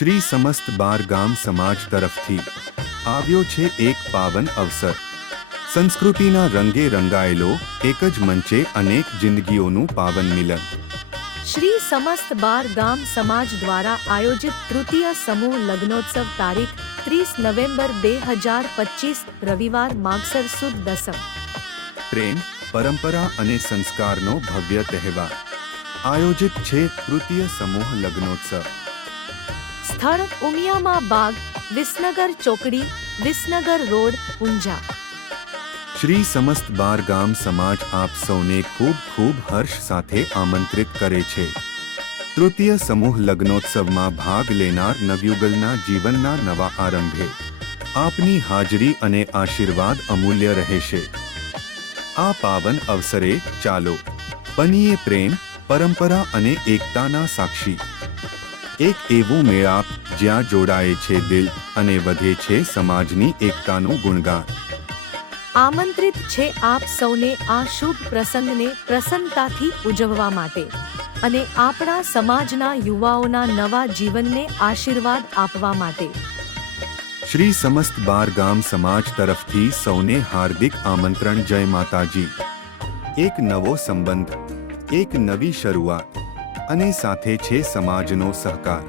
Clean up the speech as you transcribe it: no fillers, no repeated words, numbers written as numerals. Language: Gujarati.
શ્રી સમસ્ત બાર ગામ સમાજ તરફથી આવ્યો છે એક પાવન અવસર। સંસ્કૃતિના રંગે રંગાયેલો એક જ મંચે અનેક જિંદગીઓનું પાવન મિલન। શ્રી સમસ્ત બાર ગામ સમાજ દ્વારા આયોજિત તૃતીય સમૂહ લગ્નોત્સવ તારીખ 30 નવેમ્બર 2025 રવિવાર માગસર સુદ દસમ। પ્રેમ, પરંપરા અને સંસ્કારનો ભવ્ય તહેવાર આયોજિત છે તૃતીય સમૂહ લગ્નોત્સવ। સ્થળ ઉમિયામાં બાગ, વિસનગર ચોકડી, વિસનગર રોડ, ઊંઝા। શ્રી સમસ્ત બાર ગામ સમાજ આપ સૌને ખૂબ ખૂબ હર્ષ સાથે આમંત્રિત કરે છે। તૃતીય સમૂહ લગ્નોત્સવમાં ભાગ લેનાર નવયુગલના જીવનના નવા આરંભે આપની હાજરી અને આશીર્વાદ અમૂલ્ય રહેશે। આ પાવન અવસરે ચાલો બનીએ પ્રેમ, પરંપરા અને એકતાના સાક્ષી। એક એવું મેળાપ જ્યાં જોડાય છે દિલ અને વધે છે સમાજની એકતાનું ગુણગાન। આમંત્રિત છે આપ સૌને આ શુભ પ્રસંગને પ્રસન્નતાથી ઉજવવા માટે અને આપણા સમાજના યુવાઓના નવા જીવનને આશીર્વાદ આપવા માટે। શ્રી સમસ્ત બાર ગામ સમાજ તરફથી સૌને હાર્દિક આમંત્રણ। જય માતાજી। એક નવો સંબંધ, એક નવી શરૂઆત અને સાથે છે સમાજનો સહકાર।